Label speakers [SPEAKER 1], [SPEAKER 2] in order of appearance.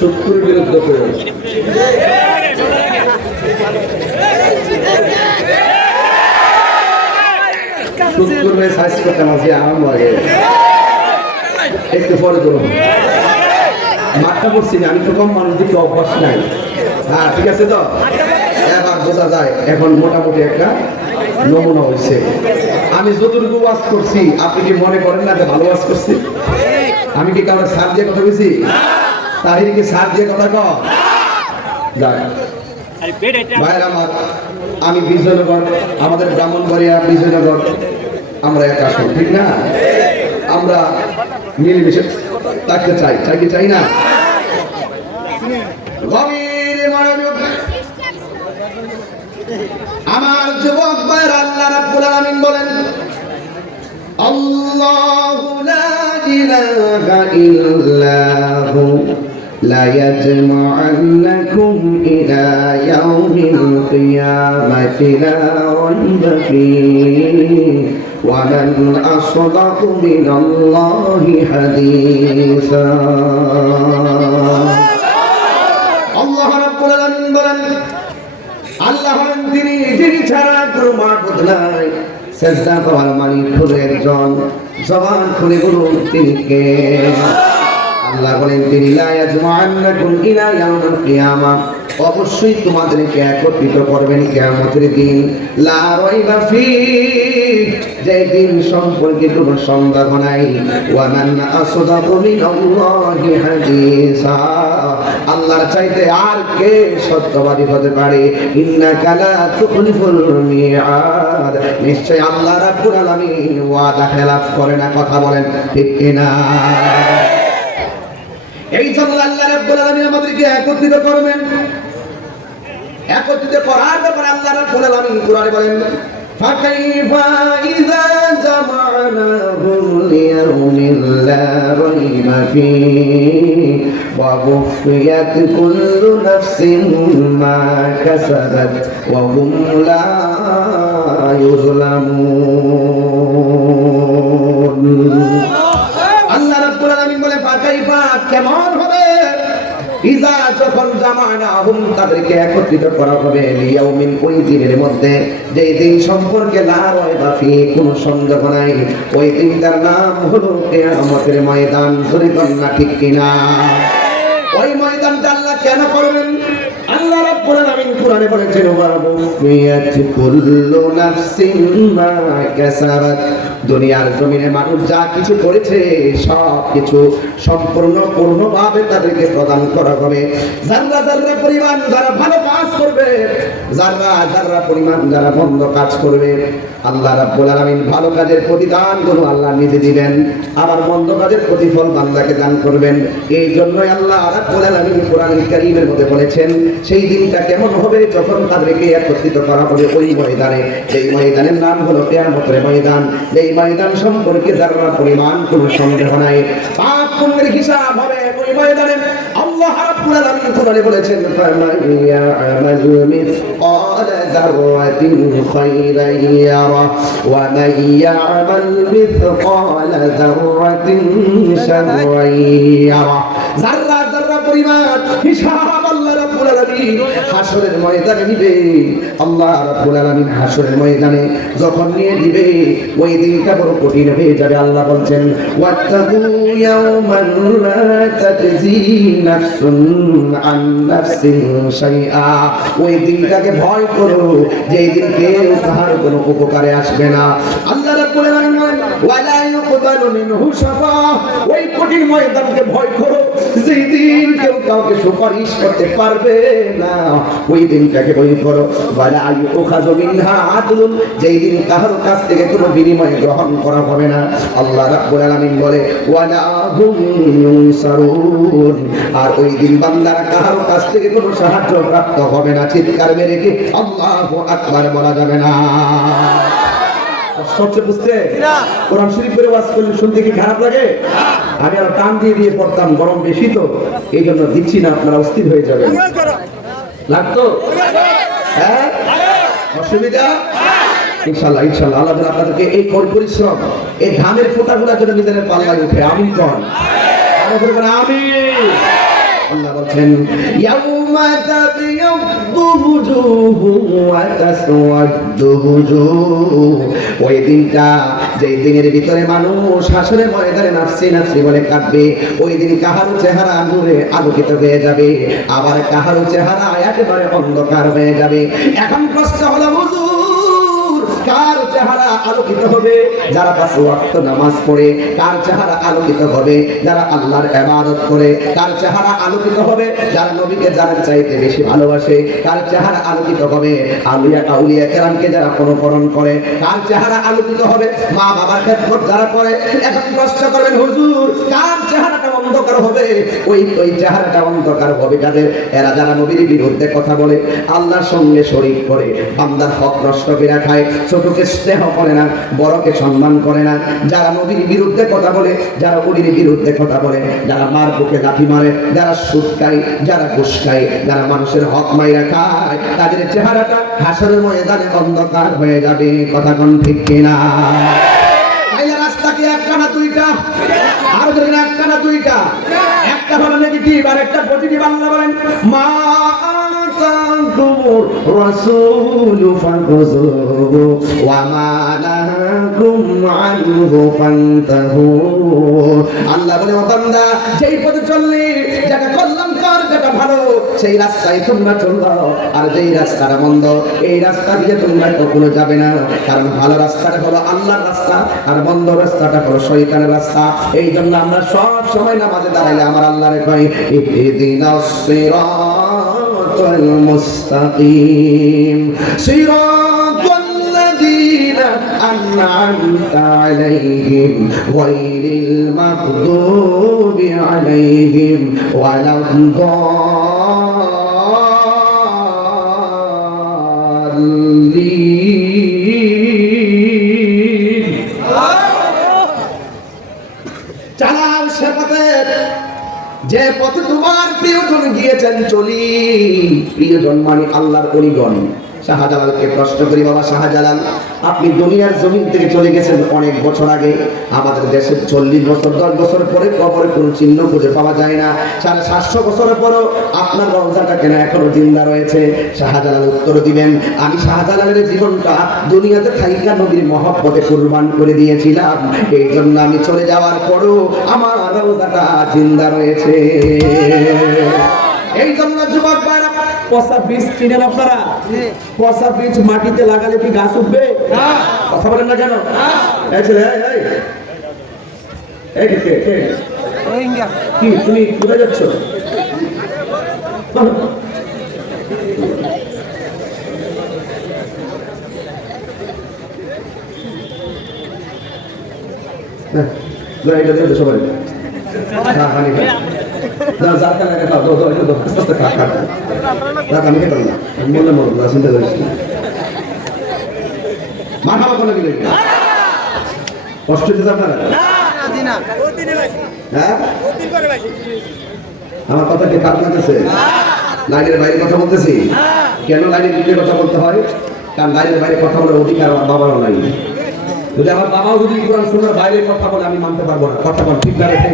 [SPEAKER 1] শত্রুর বিরুদ্ধে প্রয়োগ। শত্রুর করতে মাঝে আরাম লাগে। একটু পরে ধরুন মাঠটা করছি না, আমি তো কম মানুষ দিকে অভ্যাস নাই। হ্যাঁ ঠিক আছে তো? এবার বোঝা যায়, এখন মোটামুটি একটা নমুনা হয়েছে। আমি যতটুকু ওয়াজ করছি, আপনি কি মনে করেন না যে ভালো ওয়াজ করছি? আমি কি কারোর সার দিয়ে কথা তাহির কি সার দিয়ে কথা কর যাক। ভাইয়ের আমার আমি বিজয়নগর আমাদের ব্রাহ্মণবাড়িয়া বিজয়নগর আমরা এক আসন ঠিক না? আমরা মিলেমিশে থাকতে চাই। চাই কি চাই না? আমার যুবক ভাইয়ের আল্লাহ রাব্বুল আলামিন বলেন আল্লাহু লা ইলাহা ইল্লাহু। لا يجمعنكم إلى يوم القيامة لا ريب فيه ومن أصدق من الله حديثا আল্লাহ রাব্বুল আলামিন বলেন আল্লাহ হলেন তিনি যিনি ছাড়া কোনো মাবুদ নাই সেজদা করার মালিক হলো একজন জবান খুলে বলুন তিনি কে আল্লাহ বলেন তিনি ইলা কিয়ামা। অবশ্যই তোমাদেরকে একত্রিত করবেন কিয়ামতের দিন। লা রাইবা যে দিন সম্পর্কে কোনো সন্দেহ নাই। ওয়া মান হাদিসা। আল্লাহর চাইতে আর কে সত্যবাদী হতে পারে? ইন্নাকা লা তুখলিফুল মিআদ। নিশ্চয় আল্লাহ রাব্বুল আলামিন ওয়াদা খেলাফ করে না, কথা বলেন ঠিক কিনা? এই জন্য আল্লাহ রাব্বুল আলামিন আমাদেরকে একত্রিত করবেন একত্রিত করার ব্যাপারে আল্লাহ রাব্বুল আলামিন কোরআনে বলেন فكيف إذا جمعناهم ليوم لا ريب فيه ووفيت كل نفس ما كسبت وهم لا يظلمون আল্লাহ রাব্বুল আলামিন বলে ফাকাইফা কেমন হবে? ইজা যখন জামানা হুম তাদেরকে একত্রিত করা হবে, লিয়াউমিন ওই দিনের মধ্যে যে দিন সম্পর্কে না রয় বাফি কোনো সন্দেহ নাই, ওই দিনটার নাম হলো কিয়ামতের ময়দান, ধরে না ঠিক কিনা? ওই ময়দানটা আল্লাহ কেন করবেন? আল্লাহ রাব্বুল আলামিন কোরআনে বলেছেন ওয়া বুফিয়াত কুল্লু নাফসিন মা কাসাবাত দুনিয়ার জমিনে মানুষ যা কিছু করেছে, সব কিছু সম্পূর্ণ পূর্ণভাবে তাদেরকে প্রদান করা হবে। যারা যারা পরিমাণ যারা ভালো কাজ করবে যারা যারা পরিমাণ যারা মন্দ কাজ করবে, আল্লাহ রাব্বুল আলামিন ভালো কাজের প্রতিদানগুলো আল্লাহ নিজে দিবেন। আবার মন্দ কাজের প্রতিফল বান্দাকে দান করবেন। এই জন্যই আল্লাহ রাব্বুল আলামিন কোরআনুল কারীমের মধ্যে বলেছেন, সেই দিনটা কেমন হবে যখন তাদেরকে একত্রিত করা হবে ওই ময়দানে। সেই ময়দানের নাম হলো কিয়ামতের ময়দান। এই ময়দান সম্পর্কে যারা পরিমাণ কোনো সন্দেহ নাই, পাপ পুণ্যের হিসাব হবে ওই আল্লাহ রাব্বুল আলামিন কোরআনে বলেছেন ওয়া মান ইয়ামাল পরিমাণ হিসাব আল্লাহ রাব্বুল আলামিন হাসরের ময়দানে নিবে। আল্লাহ রাব্বুল আলামিন হাসরের ময়দানে যখন নিয়ে দিবে ওই দিনটা বড় কঠিন হয়ে যাবে। আল্লাহ বলছেন, ওয়াত্তাকু ইয়াওমান লা তাজজি নাফসুন আন নাফসিন শাইআ। ওই দিনটাকে ভয় করো যে দিন কেউ কাহার কোনো উপকারে আসবে না। আল্লাহ রাব্বুল আলামিন ওয়ালা ইউকবালু মিনহু শাফা। ওই কঠিন ময়দানকে ভয় করো কেউ কাউকে সুপারিশ করতে পারবে না, ওই দিনটাকে বই করো ওয়ালা ইউখাযু মিনহা আদলুন যেই দিন কাছ থেকে কোনো বিনিময় গ্রহণ করা হবে না। আল্লাহ রাব্বুল আলামিন বলে ওয়ালা হুম আর ওই দিন বান্দারা কাহার কাছ থেকে কোনো সাহায্য প্রাপ্ত হবে না। চিৎকার মেরে কি আল্লাহু আকবার বলা যাবে না। হচ্ছে বুঝতে? কোরআন শরীফ করে ওয়াজ করলে শুনতে কি খারাপ লাগে? আমি আর টান দিয়ে দিয়ে পড়তাম গরম বেশি তো। এই জন্য দিচ্ছি না আপনারা অস্থির হয়ে যাবে লাগতো? হ্যাঁ? অসুবিধা? ইনশাল্লাহ ইনশাল্লাহ। আল্লাহ যেন আপনাদেরকে এই পরিশ্রম এই ধানের ফোঁটাগুলা যেন নিজেদের পাল্লায় উঠে। আমিন কন। আমিন। আল্লাহ বলছেন, ইয়াউমা তাবিয়াদ্দু বুজুহু ওয়া তাসওয়াদ্দু বুজুহ ওই দিনটা যেই দিনের ভিতরে মানুষ হাসরে ময়দানে নাফসি নাফসি বলে কাঁদবে, ওই দিন কাহারো চেহারা নূরে আলোকিত হয়ে যাবে, আবার কাহারো চেহারা একেবারে অন্ধকার হয়ে যাবে। এখন প্রশ্ন হলো চেহারা আলোকিত হবে। যারা পাঁচ ওয়াক্ত নামাজ পড়ে কার চেহারা আলোকিত হবে। যারা আল্লাহর ইবাদত করে কার চেহারা আলোকিত হবে। যারা নবীকে জানার চাইতে বেশি ভালোবাসে, তার চেহারা আলোকিত হবে। আউলিয়া আউলিয়া কেরামকে যারা অনুকরণ করে কার চেহারা আলোকিত হবে। মা বাবার খেদমত যারা করে, এখন প্রশ্ন করবেন, হুজুর, কার চেহারাটা অন্ধকার? হবে। ওই ওই চেহারাটা অন্ধকার হবে। যাদের এরা যারা নবীর বিরুদ্ধে কথা বলে, আল্লাহর সঙ্গে করে, বান্দার হক নষ্ট করে খায়, ছোটকে স্নেহ করে না, বড়কে সম্মান করে না। যারা নবীর বিরুদ্ধে কথা বলে, যারা বিরুদ্ধে কথা বলে, যারা মার বুকে লাঠি মারে, যারা সুদ খায়, যারা ঘুষ খায়, যারা মানুষের হক মাইরা খায়, তাদের চেহারাটা হাসরের ময়দানে অন্ধকার হয়ে যাবে। কথা কোন ঠিক কিনা? রাস্তা একটা না দুইটা। আর একটা না দুইটা। আর একটা পজিটিভ আল্লাহ বলেন মা আল্লাহ বলে বান্দা যেই পথে চললি সেই রাস্তায় তোমরা চলো আর যেই রাস্তাটা মন্দ এই রাস্তা দিয়ে তোমরা কখনো যাবে না কারণ ভালো রাস্তাটা হলো আল্লাহর রাস্তা আর মন্দ রাস্তাটা হলো শয়তানের রাস্তা এই জন্য আমরা সব সময় নামাজে দাঁড়াইলে আমার আল্লাহরে কই ইহদিনাস সিরাতাল মুস্তাকিম সিরাতাল الذين أنعمت عليهم غير المغضوب عليهم ولا الضالين চালাও সে পথে যে পথে তোমার প্রিয়জন গিয়েছেন, চলি। প্রিয়জন মানে আল্লাহর পরিগণ। শাহজালালকে প্রশ্ন করি, বাবা শাহজালাল। আপনি দুনিয়ার জমিন থেকে চলে গেছেন অনেক বছর আগে। আমাদের দেশে চল্লিশ বছর, দশ বছর পরে কবরে কোন চিহ্ন খুঁজে পাওয়া যায় না। সাড়ে সাতশো বছরের পরও আপনার রওজাটা কেন এখনও জিন্দা রয়েছে। শাহজালাল উত্তর দিবেন, আমি শাহজালালের জীবনটা দুনিয়াতে থাইকা নদীর মহব্বতে কুরবান করে দিয়েছিলাম। এই জন্য আমি চলে যাওয়ার পরও আমার রওজাটা জিন্দা রয়েছে। এই জন্য যুবক
[SPEAKER 2] পচা বীজ চিনেন আপনারা? পচা বীজ মাটিতে লাগালে কি গাছ উঠবে?
[SPEAKER 1] কথা বলেন না কেন? কে, তুমি কোথায় যাচ্ছ। না, এটা দিয়ে সবাই। খা, খানি খা। না, যার খানা খা, দাও, দাও, এটা দাও, আস্তে আস্তে খা, খা, খা। রাখ, আমি খেতাম না। আমি বললাম, বললাম, না, চিন্তা করিস না। মার খাব কোনো কষ্ট হচ্ছে আপনারা? হ্যাঁ? আমার কথা কি খারাপ লাগতেছে লাইনের বাইরে কথা বলতেছি? কেন লাইনের ভিতরে কথা বলতে হয়? কারণ লাইনের বাইরে কথা বলার অধিকার আমার বাবারও নাই। যদি আমার বাবাও যদি কোরআন শোনার বাইরে কথা বলে আমি মানতে পারব না। কথা বল ঠিক না রেখে